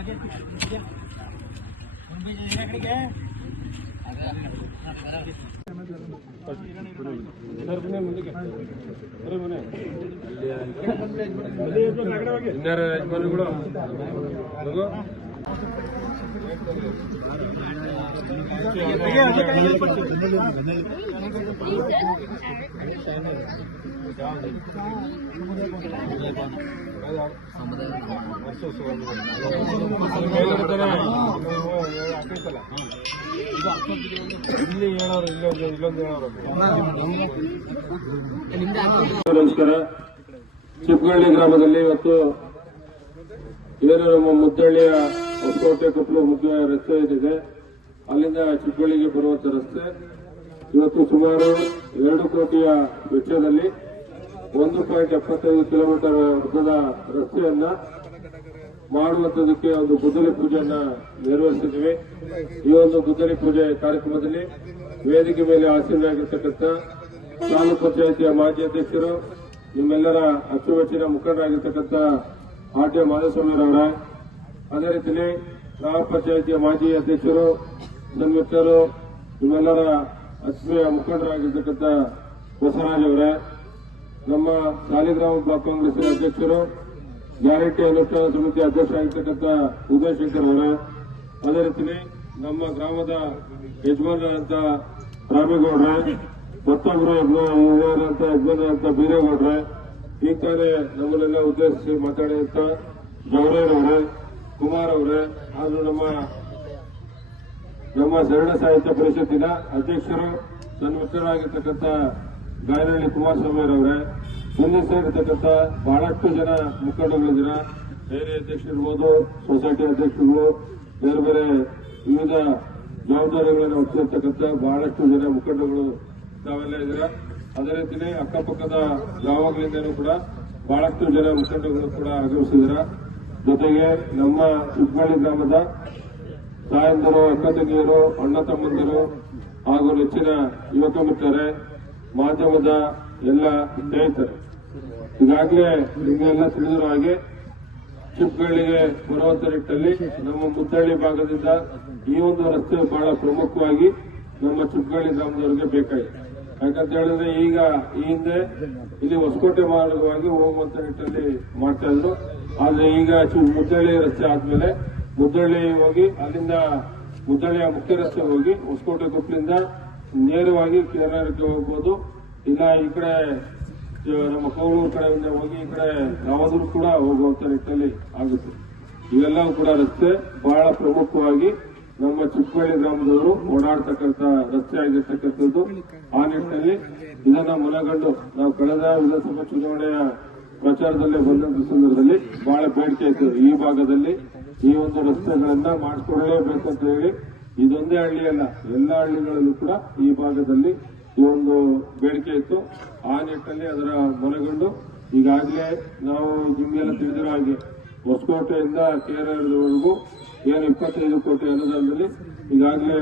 ಯಜಮಾನಿಗಳು ನಮಸ್ಕಾರ. ಚಿಪ್ಪಗಳ್ಳಿ ಗ್ರಾಮದಲ್ಲಿ ಇವತ್ತು ಏನು ನಮ್ಮ ಮುದ್ದಳ್ಳಿಯ ಹೊಸಕೋಟೆ ಕೊಪ್ಪಲು ಮುಖ್ಯ ರಸ್ತೆ ಇದೆ, ಅಲ್ಲಿಂದ ಚಿಪ್ಪಗಳ್ಳಿಗೆ ಬರುವಂತ ರಸ್ತೆ ಇವತ್ತು ಸುಮಾರು 2 ಕೋಟಿಯ ವೆಚ್ಚದಲ್ಲಿ 1.75 ಕಿಲೋಮೀಟರ್ ಉದ್ದದ ರಸ್ತೆಯನ್ನ ಮಾಡುವಂತದಕ್ಕೆ ಒಂದು ಗುದ್ದಲಿ ಪೂಜೆಯನ್ನ ನೆರವೇರಿಸಿದ್ವಿ. ಈ ಒಂದು ಗುದ್ದಲಿ ಪೂಜೆ ಕಾರ್ಯಕ್ರಮದಲ್ಲಿ ವೇದಿಕೆ ಮೇಲೆ ಆಸೀನರಾಗಿರ್ತಕ್ಕಂಥ ತಾಲೂಕು ಪಂಚಾಯಿತಿಯ ಮಾಜಿ ಅಧ್ಯಕ್ಷರು, ನಿಮ್ಮೆಲ್ಲರ ಅಚ್ಚುಮೆಚ್ಚಿನ ಮುಖಂಡರಾಗಿರ್ತಕ್ಕಂಥ ಆರ್.ಟಿ. ಮಾಧುಸ್ವಾಮಿರವರ, ಅದೇ ರೀತಿಯಲ್ಲಿ ಗ್ರಾಮ ಪಂಚಾಯಿತಿಯ ಮಾಜಿ ಅಧ್ಯಕ್ಷರು, ಸನ್ಮಿತ್ರರು, ನಿಮ್ಮೆಲ್ಲರ ಆತ್ಮೀಯ ಮುಖಂಡರಾಗಿರ್ತಕ್ಕಂಥ ಬಸವರಾಜ್ ಅವರೇ, ನಮ್ಮ ಸಾಲಿಗ್ರಾಮ ಬ್ಲಾಕ್ ಕಾಂಗ್ರೆಸ್ನ ಅಧ್ಯಕ್ಷರು, ಗ್ಯಾರಂಟಿ ಅನುಷ್ಠಾನ ಸಮಿತಿ ಅಧ್ಯಕ್ಷರಾಗಿರ್ತಕ್ಕಂಥ ಉದಯ ಶಂಕರ್ ಅವರೇ, ಅದೇ ರೀತಿಯಲ್ಲಿ ನಮ್ಮ ಗ್ರಾಮದ ಯಜಮಾನರಂತ ರಾಮೇಗೌಡ್ರೆ, ಮತ್ತೊಬ್ಬರು ಯಜಮಾನರಂತ ಬೀರೇಗೌಡ್ರೆ, ಈ ಕಾಲೇ ನಮ್ಮನ್ನೆಲ್ಲ ಉದ್ದೇಶಿಸಿ ಮಾತಾಡಿದಂತ ಜವರೇರವರೇ, ಕುಮಾರ್ ಅವರೇ, ಹಾಗೂ ನಮ್ಮ ಶರಣ ಸಾಹಿತ್ಯ ಪರಿಷತ್ತಿನ ಅಧ್ಯಕ್ಷರು, ನನ್ನ ಮಿತ್ರರಾಗಿರ್ತಕ್ಕಂಥ ಗಾಯನಹಳ್ಳಿ ಕುಮಾರಸ್ವಾಮಿ ಅವರೇ, ಮುಂದೆ ಸೇರಿರ್ತಕ್ಕಂಥ ಬಹಳಷ್ಟು ಜನ ಮುಖಂಡಗಳಿದ್ದೀರ, ಡೈರಿ ಅಧ್ಯಕ್ಷರಿರ್ಬೋದು, ಸೊಸೈಟಿ ಅಧ್ಯಕ್ಷರುಗಳು, ಬೇರೆ ಬೇರೆ ವಿವಿಧ ಜವಾಬ್ದಾರಿಗಳನ್ನು ಹೊತ್ತಿರ್ತಕ್ಕಂಥ ಬಹಳಷ್ಟು ಜನ ಮುಖಂಡಗಳು ತಾವೆಲ್ಲ ಇದ್ದೀರ. ಅದೇ ರೀತಿಯಲ್ಲಿ ಅಕ್ಕಪಕ್ಕದ ಗ್ರಾಮಗಳಿಂದಲೂ ಕೂಡ ಬಹಳಷ್ಟು ಜನ ಮುಖಂಡಗಳು ಕೂಡ ಆಗಮಿಸಿದ್ರ. ಜೊತೆಗೆ ನಮ್ಮ ಚಿಪ್ಪಗಳ್ಳಿ ಗ್ರಾಮದ ತಾಯಂದಿರು, ಅಕ್ಕ ತಂಗಿಯರು, ಅಣ್ಣ ತಮ್ಮಂದಿರು ಹಾಗೂ ನೆಚ್ಚಿನ ಯುವಕ ಮಿತ್ರರೇ, ಮಾಧ್ಯಮದ ಎಲ್ಲ ಸ್ನೇಹಿತರು, ಈಗಾಗಲೇ ನಿಮಗೆಲ್ಲ ತಿಳಿದಿರೋ ಹಾಗೆ ಚಿಪ್ಪಗಳ್ಳಿಗೆ ಬರುವಂತ ನಿಟ್ಟಲ್ಲಿ ನಮ್ಮ ಮುದ್ದಳ್ಳಿ ಭಾಗದಿಂದ ಈ ಒಂದು ರಸ್ತೆ ಬಹಳ ಪ್ರಮುಖವಾಗಿ ನಮ್ಮ ಚಿಪ್ಪಗಳ್ಳಿ ಗ್ರಾಮದವರಿಗೆ ಬೇಕಾಗಿದೆ. ಯಾಕಂತ ಹೇಳಿದ್ರೆ ಈಗ ಈ ಹಿಂದೆ ಇಲ್ಲಿ ಹೊಸಕೋಟೆ ಮಾರ್ಗವಾಗಿ ಹೋಗುವಂತ ನಿಟ್ಟಲ್ಲಿ ಮಾಡ್ತಾ ಇದ್ರು. ಆದ್ರೆ ಈಗ ಮುದ್ದಳ್ಳಿ ರಸ್ತೆ ಆದ್ಮೇಲೆ ಮುದ್ದಳ್ಳಿ ಹೋಗಿ ಅಲ್ಲಿಂದ ಮುದ್ದಳ್ಳಿಯ ಮುಖ್ಯ ರಸ್ತೆ ಹೋಗಿ ಹೊಸಕೋಟೆ ಕೊಪ್ಪಲಿಂದ ನೇರವಾಗಿ ಕೇರಳಕ್ಕೆ ಹೋಗ್ಬೋದು, ಇಲ್ಲ ಈ ಕಡೆ ನಮ್ಮ ಕೋಳೂರು ಕಡೆಯಿಂದ ಹೋಗಿ ಈ ಕಡೆ ರಾಮದುರ್ಗ ಕೂಡ ಹೋಗುವಂತ ನಿಟ್ಟಲ್ಲಿ ಆಗುತ್ತೆ. ಇವೆಲ್ಲವೂ ಕೂಡ ರಸ್ತೆ ಬಹಳ ಪ್ರಮುಖವಾಗಿ ನಮ್ಮ ಚಿಪ್ಪಗಳ್ಳಿ ಗ್ರಾಮದವರು ಓಡಾಡ್ತಕ್ಕಂಥ ರಸ್ತೆ ಆಗಿರ್ತಕ್ಕಂಥದ್ದು. ಆ ನಿಟ್ಟಿನಲ್ಲಿ ಇದನ್ನ ಮನಗಂಡು ನಾವು ಕಳೆದ ವಿಧಾನಸಭಾ ಚುನಾವಣೆಯ ಪ್ರಚಾರದಲ್ಲಿ ಬಂದಂತ ಸಂದರ್ಭದಲ್ಲಿ ಬಹಳ ಬೇಡಿಕೆ ಇತ್ತು, ಈ ಭಾಗದಲ್ಲಿ ಈ ಒಂದು ರಸ್ತೆಗಳನ್ನ ಮಾಡಿಕೊಡಲೇಬೇಕು ಅಂತ ಹೇಳಿ. ಇದೊಂದೇ ಹಳ್ಳಿಯಲ್ಲ, ಎಲ್ಲ ಹಳ್ಳಿಗಳಲ್ಲೂ ಕೂಡ ಈ ಭಾಗದಲ್ಲಿ ಈ ಒಂದು ಬೇಡಿಕೆ ಇತ್ತು. ಆ ನಿಟ್ಟಿನಲ್ಲಿ ಅದರ ಮನಗಂಡು ಈಗಾಗಲೇ ನಾವು ನಿಮಗೆಲ್ಲ ತಿಳಿದಿರೋ ಹಾಗೆ ಹೊಸಕೋಟೆಯಿಂದ ಕೇರಳದವರೆಗೂ ಏನು 25 ಕೋಟಿ ಅನುದಾನದಲ್ಲಿ ಈಗಾಗಲೇ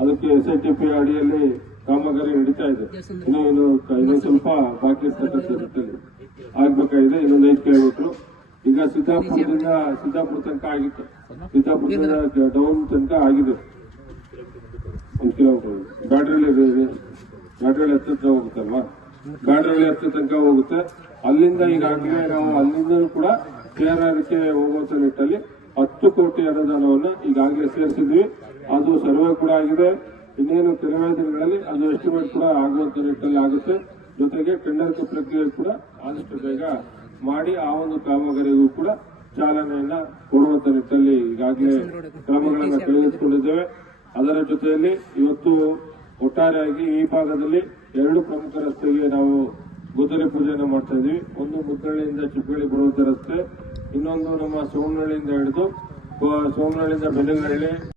ಅದಕ್ಕೆ SITP ಅಡಿಯಲ್ಲಿ ಕಾಮಗಾರಿ ನಡೀತಾ ಇದೆ. ಇನ್ನೊಂದು ಸ್ವಲ್ಪ ಬಾಕಿ ಇರ್ತಕ್ಕಂಥ ನಿಟ್ಟಿನಲ್ಲಿ ಆಗ್ಬೇಕಾಗಿದೆ. ಇನ್ನೊಂದು 5 ಕಿಲೋಮೀಟರ್ ಈಗ ಸಿದ್ದಾಪುರ ತನಕ ಆಗಿತ್ತು, ಸಿದ್ದಾಪುರದಿಂದ ಡೌನ್ ತನಕ ಆಗಿದೆ 1 ಕಿಲೋಮೀಟರ್. ಬ್ಯಾಡ್ರಳ್ಳಿ ಹತ್ತಿರ ಹೋಗುತ್ತಲ್ವಾ, ಬ್ಯಾಡ್ರಳ್ಳಿ ಹತ್ತಿರ ತನಕ ಹೋಗುತ್ತೆ. ಅಲ್ಲಿಂದ ಈಗಾಗಲೇ ನಾವು ಅಲ್ಲಿಂದ ಕೂಡ ಕೇರಳಕ್ಕೆ ಹೋಗುವಂತ ನಿಟ್ಟಲ್ಲಿ 10 ಕೋಟಿ ಅನುದಾನವನ್ನು ಈಗಾಗಲೇ ಸೇರಿಸಿದ್ವಿ. ಅದು ಸರ್ವೆ ಕೂಡ ಆಗಿದೆ. ಇನ್ನೇನು ಕೆಲವೇ ದಿನಗಳಲ್ಲಿ ಅದು ಎಸ್ಟಿಮೇಟ್ ಕೂಡ ಆಗುವಂತ ನಿಟ್ಟಲ್ಲಿ ಆಗುತ್ತೆ. ಜೊತೆಗೆ ಟೆಂಡರ್ ಪ್ರಕ್ರಿಯೆ ಕೂಡ ಆದಷ್ಟು ಬೇಗ ಮಾಡಿ ಆ ಒಂದು ಕಾಮಗಾರಿಗೂ ಕೂಡ ಚಾಲನೆಯನ್ನ ಕೊಡುವಂತ ನಿಟ್ಟಲ್ಲಿ ಈಗಾಗಲೇ ಕ್ರಮಗಳನ್ನು ತೆಗೆದುಕೊಂಡಿದ್ದೇವೆ. ಅದರ ಜೊತೆಯಲ್ಲಿ ಇವತ್ತು ಒಟ್ಟಾರೆಯಾಗಿ ಈ ಭಾಗದಲ್ಲಿ 2 ಪ್ರಮುಖ ರಸ್ತೆಗೆ ನಾವು ಗುದ್ದಲಿ ಪೂಜೆಯನ್ನು ಮಾಡ್ತಾ ಇದ್ವಿ. ಒಂದು ಮುದ್ದಳ್ಳಿಯಿಂದ ಚಿಪ್ಪಗಳ್ಳಿ ಬರುವಂತ ರಸ್ತೆ, ಇನ್ನೊಂದು ನಮ್ಮ ಸೋಮನಹಳ್ಳಿಯಿಂದ ಹಿಡಿದು ಸೋಮನಹಳ್ಳಿಯಿಂದ ಬೆನ್ನಗನಹಳ್ಳಿ